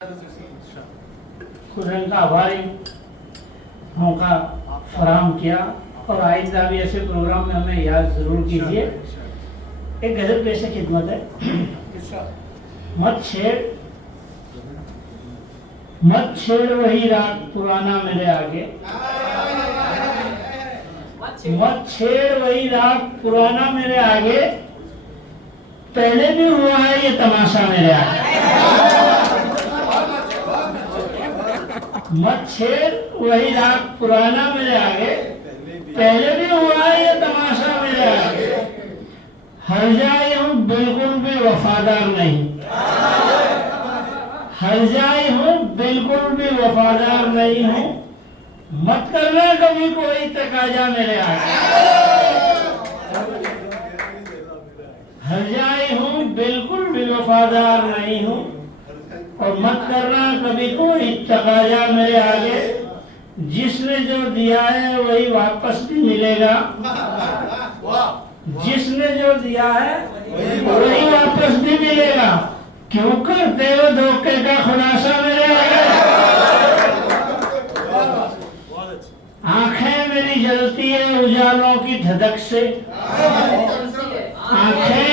खुदा का आभारी मौका फराहम किया और आइंदा भी ऐसे प्रोग्राम में हमें याद जरूर कीजिए। एक गजल पेश खिदमत है। मत छेड़ वही राग पुराना मेरे आगे, मत छेड़ वही राग पुराना मेरे आगे, पहले भी हुआ है ये तमाशा मेरे आगे। मत छेड़ वही राग पुराना मेरे आगे, पहले भी हुआ है ये तमाशा मेरे आगे। हर जाए हूँ बिल्कुल भी वफादार नहीं, हर जाए हूँ बिल्कुल भी वफादार नहीं हूँ, मत करना कभी कोई तकाजा मेरे आगे। हर जाए हूँ बिल्कुल भी वफादार नहीं हूँ और मत करना कभी कोई तकाजा मेरे आगे। जिसने जो दिया है वही वापस भी मिलेगा, जिसने जो दिया है वही वापस भी मिलेगा। क्यों करते हो धोखे का खुलासा मेरे आगे। आंखें मेरी जलती है उजालों की धधक से, आंखें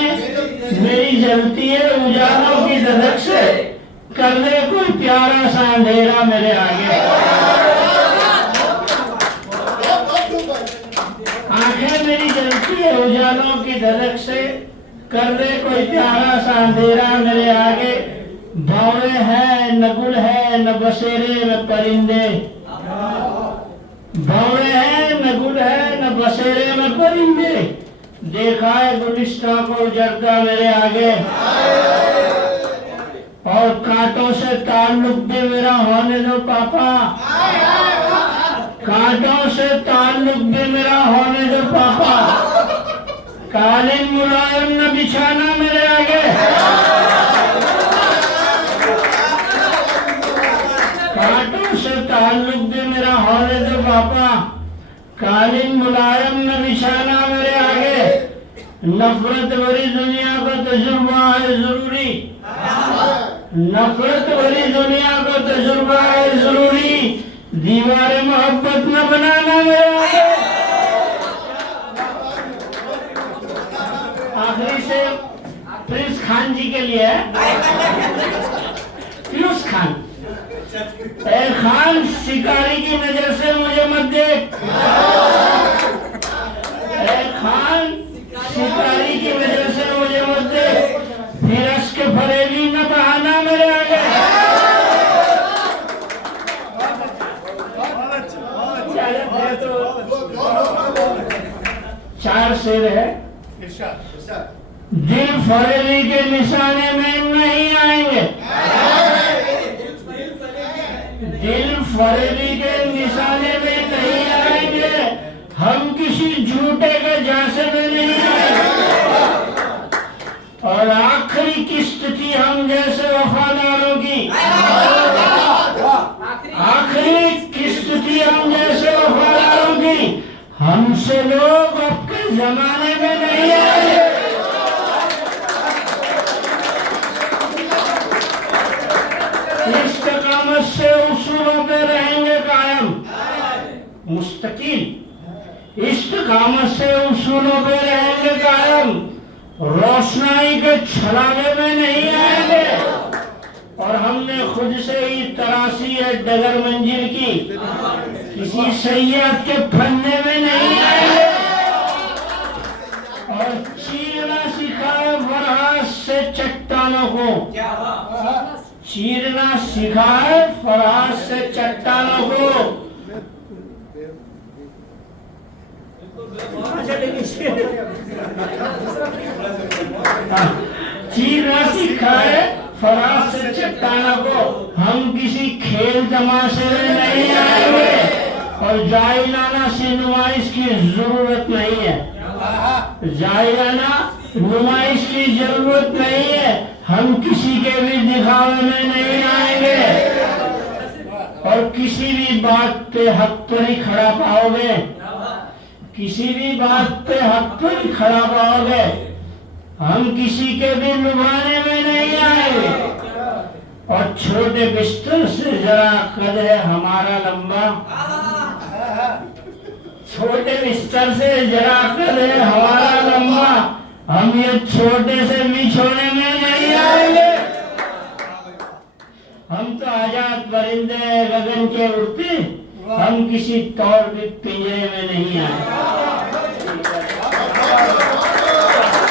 मेरी जलती है उजालों की धधक से, कर ले कोई प्यारा सा अंधेरा मेरे आगे। आंखें मेरी जलती है उजालों की धधक से, कर दे कोई प्यारा सा अंधेरा मेरे आगे। भौरे हैं न गुल है न बसेरे न परिंदे, भौरे हैं न गुल है न बसेरे न परिंदे, देखा है गुलिस्तां को जरता मेरे आगे। और कांटों से ताल्लुक भी मेरा होने दो पापा, कांटों से ताल्लुक भी मेरा होने दो पापा, कालीन मुलायम न बिछाना मेरे आगे। कांटों से ताल्लुक भी मेरा होने दो पापा, कालीन मुलायम न बिछाना मेरे आगे। नफरत भरी दुनिया का तजुर्बा है जरूरी, नफरत भरी दुनिया का तजुर्बा है जरूरी, दीवार मोहब्बत न बनाना मेरे आगे। आखिरी से प्रिंस खान जी के लिए है। पीयूष खान, ए खान शिकारी की नजर से मुझे मत देख, ए खान शिकारी की नजर से मुझे मत देख, फिर के फरेबी न बहाना मेरे आगे। चार शेर है। दिल फरेबी के निशाने में नहीं आएंगे, दिल फरेबी के निशाने में नहीं आएंगे, हम किसी झूठे के झांसे में नहीं आएंगे। और आखिरी किस्त थी हम जैसे वफादारों की, आखिरी किस्त थी हम जैसे वफादारों की, हमसे लोग अब के जमाने में नहीं आए। इस्तिकामत से उसूलों पे रहेंगे कायम, मुस्तकिल इस्तिकामत से उसूलों पे रहेंगे कायम, रोशनाई के छलावे में नहीं आएंगे। और हमने खुद से ही तराशी है डगर मंजिल की, किसी सैयद के फन्ने में नहीं आएंगे। और चीरना सिखाए फरहाद से चट्टानों को, चीरना सिखाए फरहाद से चट्टानों को। चीरना सिखाए फराज से चट्टानों को, हम किसी खेल तमाशे में नहीं आएंगे। और जाइलाना से नुमाइश की जरूरत नहीं है, जाइलाना नुमाइश की जरूरत नहीं है, हम किसी के भी दिखावे में नहीं आएंगे। और किसी भी बात पे हक पर ही खड़ा पाओगे, किसी भी बात पे हक पर ही खड़ा पाओगे, हम किसी के भी लुभाने में नहीं आएंगे। और छोटे बिस्तर से जरा कद है हमारा लंबा, छोटे बिस्तर से जरा कद है हमारा लंबा, हम ये छोटे से बिछोने में नहीं आएंगे। हम तो आजाद परिंदे गगन के उड़ते, हम किसी तौर के पिंजरे में नहीं आए।